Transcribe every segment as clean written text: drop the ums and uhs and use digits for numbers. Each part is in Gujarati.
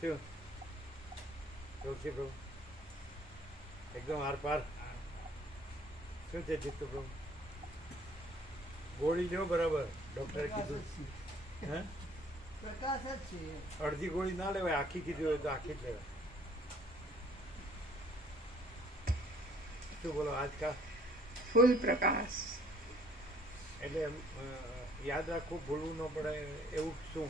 શું તુલસી પ્રભુ એકદમ આર પાર શું છે જીતુ પ્રભુ? ગોળી લો બરાબર, ડોક્ટરે કીધું. હે પ્રકાશ જ છે. અડધી ગોળી ના લેવાય, આખી કીધી હોય તો આખી જ લેવાય. શું બોલો આજકા? ફૂલ પ્રકાશ એટલે યાદ રાખવું, ભૂલવું ન પડે એવું શું?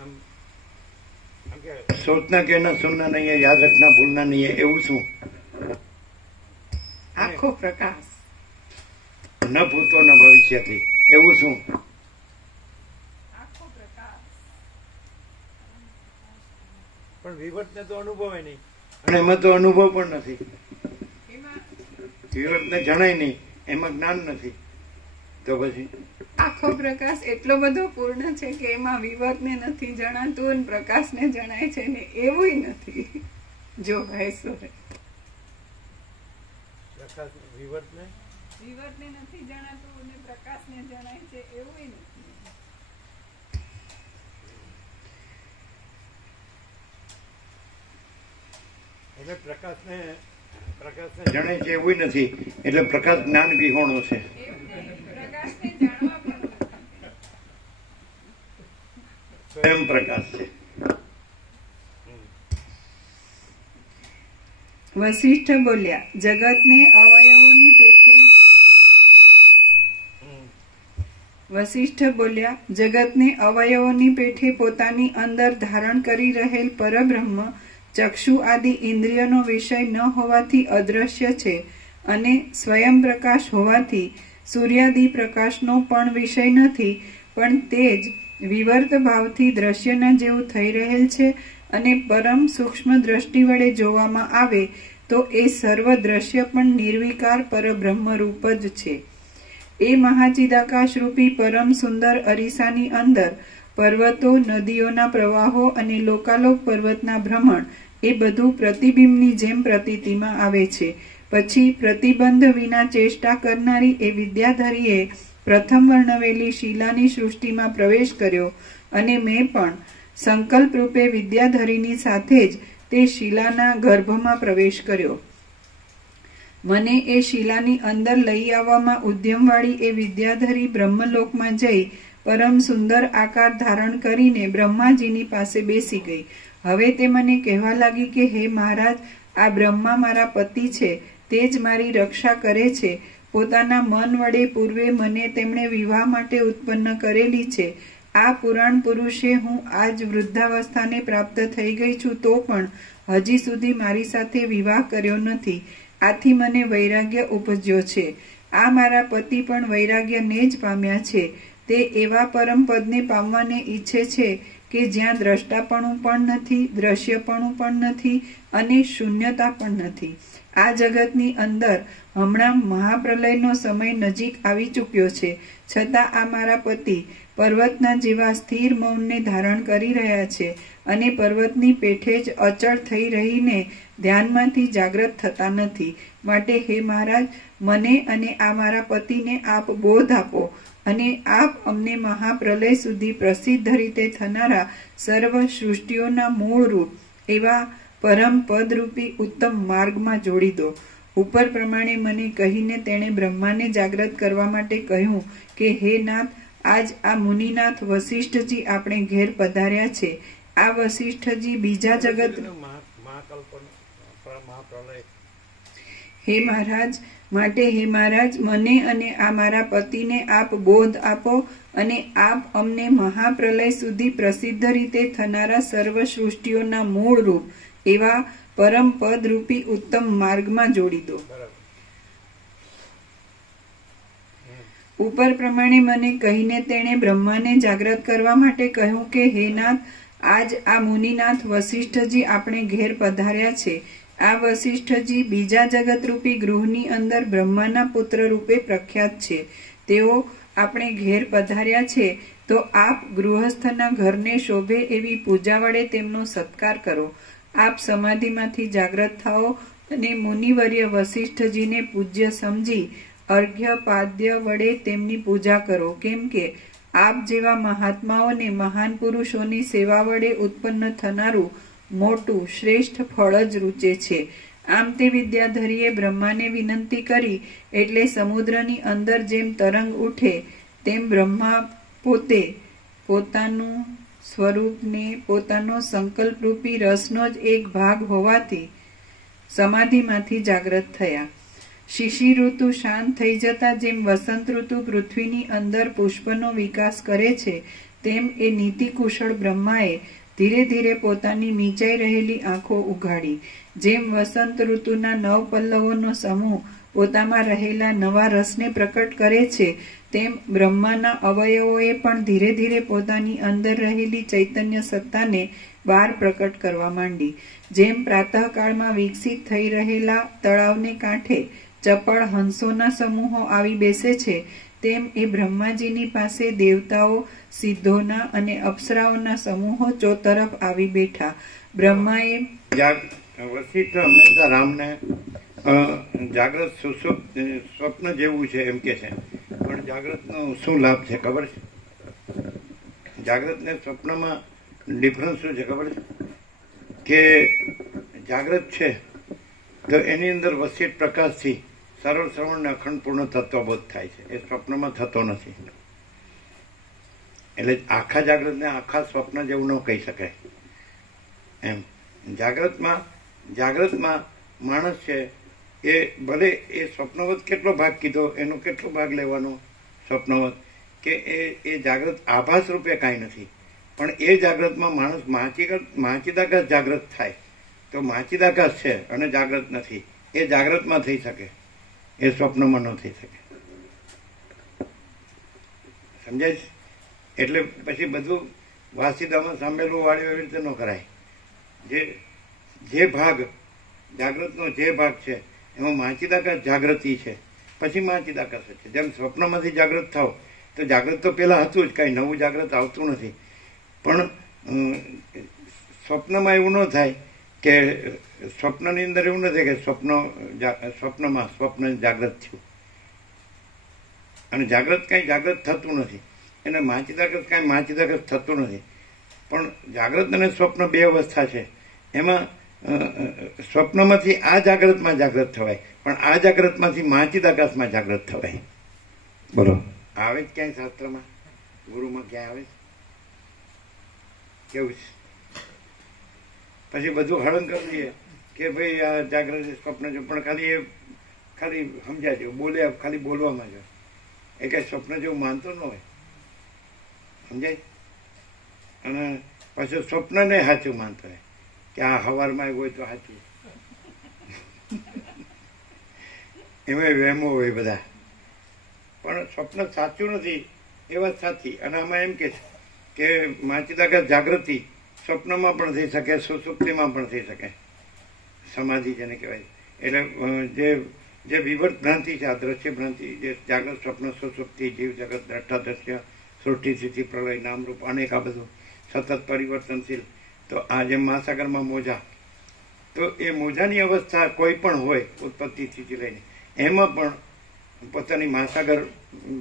આમ આમ કે सोचना कहना सुनना नहीं है, याद रखना भूलना नहीं है, એવું શું? આખો પ્રકાશ ન ભૂતો ન ભવિષ્યથી, એવું શું? આખો પ્રકાશ પણ વિવર્તને તો અનુભવે નહીં, અને એમાં તો અનુભવ પણ નથી. એમાં વિવર્તને જણાય નહીં, એમાં જ્ઞાન નથી. તો પછી આખો પ્રકાશ એટલો બધો પૂર્ણ છે કે એમાં વિવર્તને નથી જણાતું અને પ્રકાશને જણાય છે ને એવું નથી. જો ભાઈ સોરે પ્રકાશ વિવર્તને વિવર્તને નથી જણાતું અને પ્રકાશને જણાય છે એવું નથી. એટલે પ્રકાશને જણાય છે એવું નથી, એટલે પ્રકાશ જ્ઞાન વિહોણો છે. પ્રકાશને જાણવા પણ સ્વયં પ્રકાશ છે. વશિષ્ઠ બોલ્યા, જગતને અવયવોની પેઠે વશિષ્ઠ બોલ્યા, જગતને અવયવોની પેઠે પોતાની અંદર ધારણ કરી રહેલ પરબ્રહ્મ ચક્ષુ આદિ ઇન્દ્રિયનો વિષય ન હોવાથી અદ્રશ્ય છે અને સ્વયં પ્રકાશ હોવાથી સૂર્યાદિ પ્રકાશનો પણ વિષય નથી, પણ તે જ વિવર્ત ભાવથી દ્રશ્યના જેવું થઈ રહેલ છે અને પરમ સૂક્ષ્મ દ્રષ્ટિ વડે જોવામાં આવે તો એ સર્વ દ્રશ્ય પણ નિર્વિકાર પરબ્રહ્મ રૂપ જ છે. એ મહાચિદાકાશ રૂપી પરમ સુંદર અરીસાની અંદર પર્વતો, નદીઓના પ્રવાહો અને લોકાલોક પર્વતના ભ્રમણ એ બધું પ્રતિબિંબની જેમ પ્રતીતિમાં આવે છે. પછી પ્રતિબંધ વિના ચેષ્ટા કરનારી એ વિદ્યાધરીએ પ્રથમ વર્ણવેલી શિલાની સૃષ્ટિમાં પ્રવેશ કર્યો અને મેં પણ સંકલ્પ રૂપે વિદ્યાધરીની સાથે જ તે શિલાના ગર્ભમાં પ્રવેશ કર્યો. મને એ શિલાની અંદર લઈ આવવામાં ઉદ્યમવાળી એ વિદ્યાધરી બ્રહ્મલોકમાં જઈ પરમ સુંદર આકાર ધારણ કરીને બ્રહ્માજીની પાસે બેસી ગઈ. હવે તે મને કહેવા લાગી કે હે મહારાજ, આ બ્રહ્મા મારા પતિ છે, તે જ મારી રક્ષા કરે છે. પોતાના મન વડે પૂર્વે મને તેમણે વિવાહ માટે ઉત્પન્ન કરેલી છે. આ પુરાણ પુરુષે હું આજ વૃદ્ધાવસ્થાને પ્રાપ્ત થઈ ગઈ છું તો પણ હજી સુધી મારી સાથે વિવાહ કર્યો નથી. આથી મને વૈરાગ્ય ઉપજ્યો છે. આ મારા પતિ પણ વૈરાગ્યને જ પામ્યા છે. તે એવા પરમ પદને પામવાને ઈચ્છે છે કે જ્યાં દ્રષ્ટાપણું પણ નથી, દ્રશ્યપણું પણ નથી અને શૂન્યતા પણ નથી. આ જગતની અંદર હમણાં મહાપ્રલયનો સમય નજીક આવી ચૂક્યો છે, છતાં આ મારા પતિ પર્વતના જેવા સ્થિર મૌનને ધારણ કરી રહ્યા છે અને પર્વતની પેઠે જ અચળ થઈ રહીને ધ્યાનમાંથી જાગ્રત થતા નથી. માટે હે મહારાજ, મને અને આ મારા પતિને આપ બોધ આપો અને આપ અમને મહાપ્રલય સુધી પ્રસિદ્ધ રીતે થનારા સર્વ સૃષ્ટિઓના મૂળ રૂપ એવા પરમ પદરૂપી ઉત્તમ માર્ગમાં જોડી દો. ઉપર પ્રમાણે મને કહીને તેણે બ્રહ્માને જાગ્રત કરવા માટે કહ્યું કે હે નાથ, આજ આ મુનિનાથ વશિષ્ઠજી આપણે ઘેર પધાર્યા છે. આ વશિષ્ઠજી બીજા જગત હે મહારાજ, માટે હે મહારાજ, મને અને આ મારા પતિને આપ બોધ આપો અને આપ અમને મહાપ્રલય સુધી પ્રસિદ્ધ રીતે થનારા સર્વ સૃષ્ટિઓના મૂળ રૂપ એવા પરમ પદ રૂપી ઉત્તમ માર્ગમાં જોડી દો. ઉપર પ્રમાણે મને કહીને તેણે બ્રહ્માને જાગ્રત કરવા માટે કહ્યું કે હે નાથ, આજ આ મુનિનાથ વશિષ્ઠજી આપણે ઘેર પધાર્યા છે. આ વશિષ્ઠજી બીજા જગતરૂપી ગૃહની અંદર બ્રહ્માના પુત્ર રૂપે પ્રખ્યાત છે. તેઓ આપણે ઘેર પધાર્યા છે તો આપ ગૃહસ્થના ઘરને શોભે એવી પૂજા વડે તેમનો સત્કાર કરો. આપ સમાધિમાંથી જાગ્રત થાઓ અને મુનિવર્ય વશિષ્ઠજીને પૂજ્ય સમજી અર્ઘ્ય પાદ્ય વડે તેમની પૂજા કરો. કેમ કે આપ જેવા મહાત્માઓને મહાન પુરુષોની સેવા વડે ઉત્પન્ન થનારું મોટું શ્રેષ્ઠ ફળ જ રૂચે છે. આમ તે વિદ્યાધરીએ બ્રહ્માને વિનંતી કરી એટલે સમુદ્રની અંદર જેમ તરંગ ઉઠે તેમ બ્રહ્મા પોતે પોતાનું સ્વરૂપને પોતાનો સંકલ્પરૂપી રસનો જ એક ભાગ હોવાથી સમાધિમાંથી જાગ્રત થયા. શિશિર ઋતુ શાંત થઈ જતા જેમ વસંત ઋતુ પૃથ્વીની અંદર પુષ્પનો વિકાસ કરે છે તેમ એ નીતિકુશળ બ્રહ્માએ ધીરે ધીરે પોતાની મીચાઈ રહેલી આંખો ઉઘાડી. જેમ વસંત ઋતુના 9 પલ્લવોનો સમૂહ પોતામાં રહેલા નવા રસને પ્રકટ કરે છે તેમ બ્રહ્માના અવયવોએ પણ ધીરે ધીરે પોતાની અંદર રહેલી ચૈતન્ય સત્તાને બહાર પ્રકટ કરવા માંડી. જેમ પ્રાતઃકાળમાં વિકસિત થઈ રહેલા તળાવને કાંઠે ચપળ હંસોના સમૂહો આવી બેસે છે તેમ એ બ્રહ્માજીની પાસે દેવતાઓ, સિદ્ધોના અને અપ્સરાઓના સમૂહો ચોતરફ આવી બેઠા. બ્રહ્માએ વશિષ્ઠ હંમેશા રામને જાગ્રત સુષુપ્ત સ્વપ્ન જેવું છે એમ કે છે, પણ જાગ્રતનો શું લાભ છે ખબર છે? જાગ્રત ને સ્વપ્નમાં ડિફરન્સ શું છે ખબર છે? કે જાગ્રત છે તો એની અંદર વશિષ્ઠ પ્રકાશથી સરળ શ્રવણ ને અખંડ પૂર્ણ તત્વબોધ થાય છે, એ સ્વપ્નમાં થતો નથી. એટલે આખા જાગ્રતને આખા સ્વપ્ન જેવું ન કહી શકાય એમ. જાગ્રતમાં માણસ છે એ ભલે એ સ્વપ્નવત કેટલો ભાગ કીધો, એનો કેટલો ભાગ લેવાનો સ્વપ્નવત, કે એ જાગ્રત આભાસ રૂપે કાંઈ નથી, પણ એ જાગ્રતમાં માણસ માચિદાકાશ જાગ્રત થાય તો માચિદાકાશ છે અને જાગ્રત નથી, એ જાગ્રતમાં થઈ શકે, એ સ્વપ્નમાં ન થઈ શકે. સમજાય છે? એટલે પછી બધું વાસીદામાં સાંભળેલું વાળ્યું એવી રીતે ન કરાય. જે ભાગ જાગ્રતનો જે ભાગ છે એમાં માચિદાકાશ જાગૃતિ છે, પછી માચિદાકાશ છે. જેમ સ્વપ્નમાંથી જાગૃત થાવ તો જાગૃત તો પેલા હતું જ, કાંઈ નવું જાગૃત આવતું નથી, પણ સ્વપ્નમાં એવું ન થાય કે સ્વપ્નની અંદર એવું નથી કે સ્વપ્નમાં સ્વપ્ન જાગૃત થયું અને જાગૃત કાંઈ જાગૃત થતું નથી, એને માચિદાકાશ કાંઈ માચિદાકાશ થતું નથી. પણ જાગૃત અને સ્વપ્ન બે અવસ્થા છે. એમાં સ્વપ્નમાંથી આ જાગ્રતમાં જાગૃત થવાય, પણ આ જાગ્રતમાંથી માચિદાકાશમાં જાગૃત થવાય. બોલો, આવે જ ક્યાંય શાસ્ત્રમાં, ગુરુમાં ક્યાંય આવે કેવું છે? પછી બધું હળંગ કરી દઈએ કે ભાઈ આ જાગ્રત સ્વપ્ન છે, પણ ખાલી સમજાય છે, બોલે ખાલી બોલવામાં જ, એ કઈ સ્વપ્ન જેવું માનતો ન હોય, સમજાય? અને પાછું સ્વપ્નને સાચું માનતો હોય કે આ હવારમાં હોય તો સાચું, એમાં વહેમો હોય બધા, પણ સ્વપ્ન સાચું નથી એ વાત સાચી. અને આમાં એમ કે છે કે માચિદાકાશ જાગૃતિ સ્વપ્નમાં પણ થઈ શકે, સુષુપ્તિમાં પણ થઈ શકે, સમાધિ જેને કહેવાય. એટલે જે વિવર્ત ભ્રાંતિ છે, આ દ્રશ્ય ભ્રાંતિ, જે જાગ્રત, સ્વપ્ન, સુષુપ્તિ, જીવ જગત, દ્રષ્ટા દ્રશ્ય, સૃષ્ટિ સ્થિતિ પ્રલય, નામરૂપ, અનેક, આ બધું સતત પરિવર્તનશીલ. તો આ જેમ મહાસાગરમાં મોજા, તો એ મોજાની અવસ્થા કોઈ પણ હોય ઉત્પત્તિથી લઈને, એમાં પણ પોતાની મહાસાગર,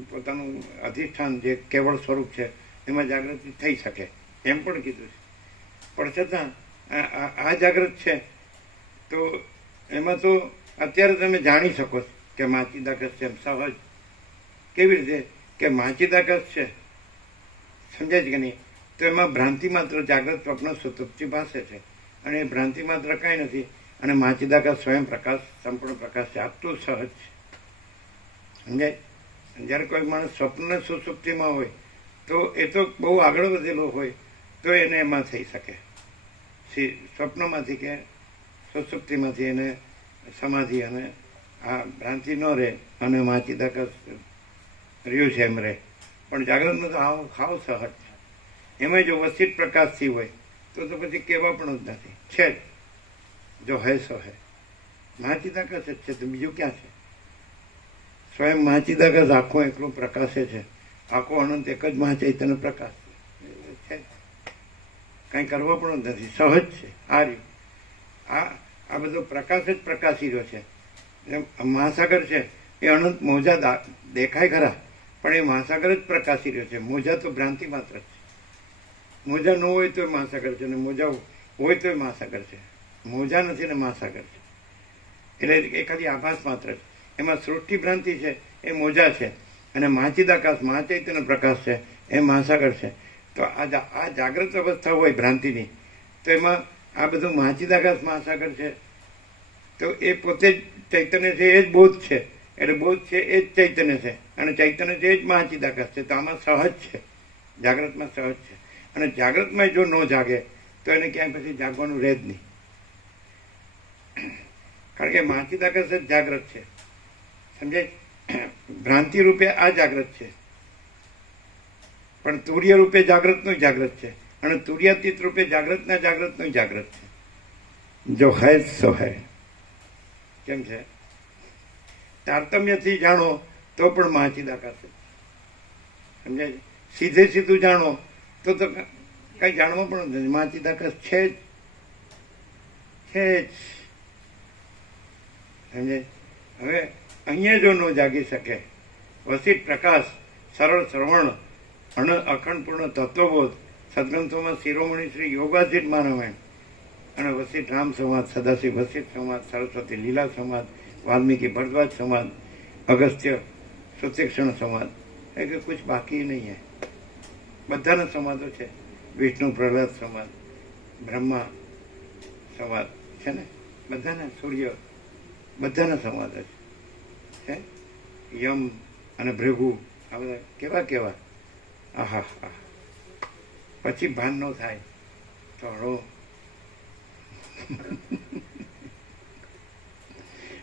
પોતાનું અધિષ્ઠાન જે કેવળ સ્વરૂપ છે એમાં જાગૃતિ થઈ શકે એમ પણ કીધું છે. પણ છતાં આ જાગૃત છે તો એમાં તો અત્યારે તમે જાણી શકો છો કે માચિદાકાશ છે એમ સહજ. કેવી રીતે કે માચિદાકાશ છે, સમજાય છે કે નહીં? તો એમાં ભ્રાંતિ માત્ર જાગ્રત, સ્વપ્ન, સુષુપ્તિ ભાષે છે, અને એ ભ્રાંતિ માત્ર કાંઈ નથી, અને માચિદાકાશ સ્વયં પ્રકાશ, સંપૂર્ણ પ્રકાશ છે. આટલું સહજ છે, સમજાય? જ્યારે કોઈ માણસ સ્વપ્ન સુષુપ્તિમાં હોય તો એ તો બહુ આગળ વધેલો હોય તો એને એમાં થઈ શકે, સ્વપ્નમાંથી કે સુષુપ્તિમાંથી એને સમાધિ અને આ ભ્રાંતિ ન રહે અને માચિદાકાશ રહ્યું છે એમ રહે. પણ જાગ્રતમાં તો હાવ સહજ છે. એમાં જો વશિષ્ઠ પ્રકાશથી હોય તો પછી કહેવા પણ જ નથી, છે જ, જો હે સો હે. માચિદાકાશ જ છે તો બીજું ક્યાં છે? સ્વયં માચિદાકાશ આખો એકલો પ્રકાશે છે, આખો અનંત એક જ મહાચૈતન્ય પ્રકાશ છે, કાંઈ કરવા પણ નથી, સહજ છે. આ રહ્યું, આ બધો પ્રકાશ જ પ્રકાશી રહ્યો છે. મહાસાગર છે એ અનંત મોજા દેખાય ખરા, પણ એ મહાસાગર જ પ્રકાશી રહ્યો છે. મોજા તો ભ્રાંતિ માત્ર છે. મોજા ન હોય તો મહાસાગર છે, અને મોજા હોય તોય મહાસાગર છે, મોજા નથી ને મહાસાગર છે. એટલે એ ખાલી આભાસ માત્ર છે. એમાં સૃષ્ટિ ભ્રાંતિ છે એ મોજા છે, અને મહાચિદાકાશ મહાચૈતન્ય પ્રકાશ છે એ મહાસાગર છે. તો આ જાગ્રત અવસ્થા હોય ભ્રાંતિની, તો એમાં આ બધું મહાચિદાકાશ મહાસાગર છે. તો એ પોતે જ ચૈતન્ય છે, એ જ બોધ છે. એટલે બોધ છે એ જ ચૈતન્ય છે, અને ચૈતન્ય છે એ જ મહાચિદાકાશ છે. તો આમાં સહજ છે, જાગ્રતમાં સહજ છે. અને જાગ્રતમાં જો ન જાગે તો એને ક્યાંય પછી જાગવાનું રહે જ નહીં. કારણ કે મહાચિદાકાશ જ જાગ્રત છે, સમજાય? ભ્રાંતિ રૂપે આ જાગ્રત છે, પણ તુર્ય રૂપે જાગ્રતનું જાગ્રત છે, અને તુર્યાતીત રૂપે જાગ્રતના જાગ્રતનું જાગ્રત છે. જો હૈ સો હૈ. કેમ છે? તારતમ્યથી જાણો તો પણ મહાચિદાકાશ છે, સમજાય? સીધે સીધું જાણો તો કઈ જાણવા પણ નથી. મહાચિદાકાશ છે જ, છે જ, સમજાય? હવે અહીંયા જો ન જાગી શકે, વસિત પ્રકાશ, સરળ શ્રવણ, અખંડ પૂર્ણ તત્વબોધ, સદગ્રંથોમાં શિરોમણી શ્રી યોગાજીત માનવાયણ, અને વસિત રામ સંવાદ, સદાશિવ વસિત સંવાદ, સરસ્વતી લીલા સંવાદ, વાલ્મીકી ભરદ્વાજ સંવાદ, અગસ્ત્ય સુતીક્ષણ સંવાદ, એ કે કુછ બાકી નહીં હે. બધાના સંવાદો છે. વિષ્ણુ પ્રહલાદ સંવાદ, બ્રહ્મા સંવાદ છે ને, બધાના સૂર્ય, બધાના સંવાદ છે. યમ અને ભૃગુ, આ બધા કેવા કેવા. આહા હા. પછી ભાન ન થાય તો હળો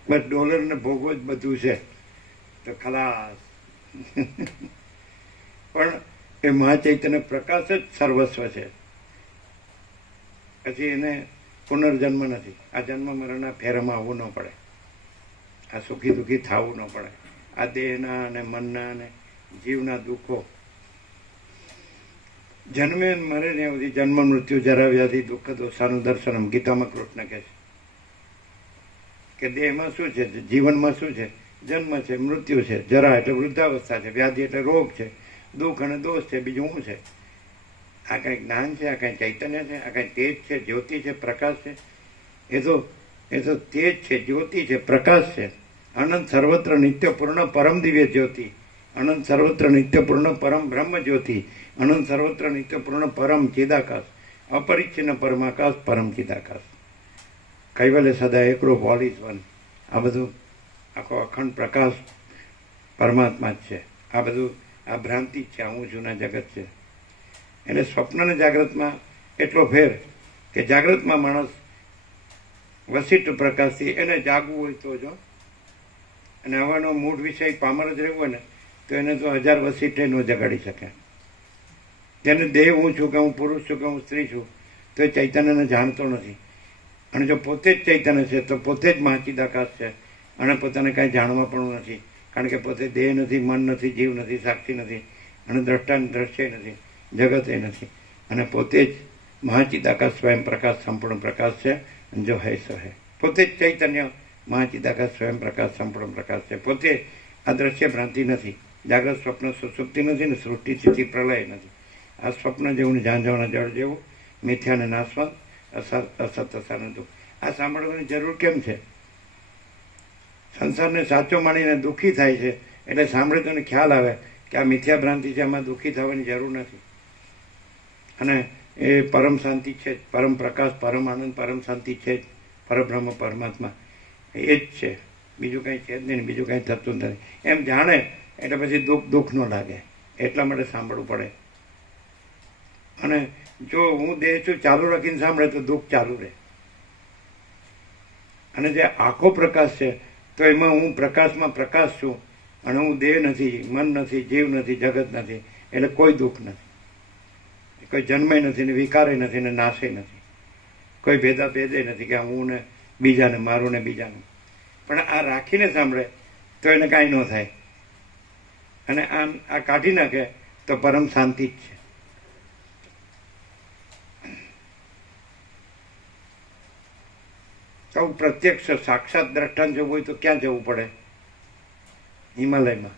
બસ ડોલર ને ભોગવો જ બધું છે તો ખલાસ. પણ એ મહાચૈતન્ય પ્રકાશ જ સર્વસ્વ છે. પછી એને પુનર્જન્મ નથી. આ જન્મ મરણના ફેરમાં આવવું ન પડે, આ સુખી દુઃખી થવું ન પડે. આ દેહના અને મનના અને જીવના દુઃખો જન્મે મરે ને સુધી જન્મ મૃત્યુ જરા વ્યાધિ દુઃખ દોષાનું દર્શનમ, ગીતામાં કૃષ્ણ કહે છે કે દેહમાં શું છે, જીવનમાં શું છે? જન્મ છે, મૃત્યુ છે, જરા એટલે વૃદ્ધાવસ્થા છે, વ્યાધિ એટલે રોગ છે, દુઃખ અને દોષ છે, બીજું શું છે? આ કઈ જ્ઞાન છે, આ કઈ ચૈતન્ય છે, આ કઈ તેજ છે, જ્યોતિ છે, પ્રકાશ છે? એ તો તેજ છે, જ્યોતિ છે, પ્રકાશ છે. અનંત સર્વત્ર નિત્યપૂર્ણ પરમ દિવ્ય જ્યોતિ, અનંત સર્વત્ર નિત્યપૂર્ણ પરમ બ્રહ્મ જ્યોતિ, અનંત સર્વત્ર નિત્યપૂર્ણ પરમ ચિદાકાશ, અપરિચ્છિન્ન પરમાકાશ, પરમ ચિદાકાશ. કૈવલ્ય સદા એકરૂપ, ઓલ ઇઝ વન. આ બધું આખો અખંડ પ્રકાશ પરમાત્મા જ છે. આ બધું આ ભ્રાંતિ જ છે, આવું જૂના જગત છે. એટલે સ્વપ્ન અને જાગ્રતમાં એટલો ફેર કે જાગ્રતમાં માણસ વસિષ્ઠ પ્રકાશથી એને જાગવું હોય તો જો, અને હવાનો મૂળ વિષય પામર જ રહેવું હોય ને તો એને તો 1000 વસિષ્ઠે ન જગાડી શકે. તેને દેહ હું છું કે હું પુરુષ છું કે હું સ્ત્રી છું તો એ ચૈતન્યને જાણતો નથી. અને જો પોતે જ ચૈતન્ય છે તો પોતે જ મહાચિદાકાશ છે, અને પોતાને કાંઈ જાણવા પણ નથી. કારણ કે પોતે દેહ નથી, મન નથી, જીવ નથી, સાક્ષી નથી, અને દ્રષ્ટા દ્રશ્ય નથી, જગત એ નથી, અને પોતે જ મહાચિદાકાશ સ્વયં પ્રકાશ સંપૂર્ણ પ્રકાશ છે. જો હૈ સો હૈ. પોતે જ ચૈતન્ય મહાચિદાકાશ સ્વયં પ્રકાશ સંપૂર્ણ પ્રકાશ છે. પોતે આ દ્રશ્ય ભ્રાંતિ નથી, જાગ્રત સ્વપ્ન સુસુપ્તિ નથી ને સૃષ્ટિ સ્થિતિ પ્રલય નથી. આ સ્વપ્ન જેવું ને ઝાંઝાવના જળ જેવું, મિથ્યાને નાશવંત, અસત અસાનું દુઃખ. આ સાંભળવાની જરૂર કેમ છે? સંસારને સાચો માનીને દુઃખી થાય છે એટલે સાંભળે તો એને ખ્યાલ આવે કે આ મિથ્યા ભ્રાંતિ છે, આમાં દુઃખી થવાની જરૂર નથી. અને એ પરમ શાંતિ છે, પરમ પ્રકાશ, પરમ આનંદ, પરમ શાંતિ છે, પરબ્રહ્મ પરમાત્મા એ જ છે, બીજું કંઈ છે જ નહીં, બીજું કંઈ થતું નથી. એમ જાણે એટલે પછી દુઃખ ન લાગે. એટલા માટે સાંભળવું પડે. અને જો હું દેહ છું ચાલુ રાખીને સાંભળે તો દુઃખ ચાલુ રહે. અને જે આખો પ્રકાશ છે તો એમાં હું પ્રકાશમાં પ્રકાશ છું, અને હું દેહ નથી, મન નથી, જીવ નથી, જગત નથી, એટલે કોઈ દુઃખ નથી, કોઈ જન્મે નથી ને વિકારે નથી ને નાશે નથી, કોઈ ભેદે નથી કે હું ને બીજાને, મારું ને બીજાનું. પણ આ રાખીને સાંભળે તો એને કાંઈ ન થાય, અને આમ આ કાઢી નાખે તો પરમ શાંતિ જ છે. સૌ પ્રત્યક્ષ સાક્ષાત દ્રષ્ટાંત જવું હોય તો ક્યાં જવું પડે? હિમાલયમાં.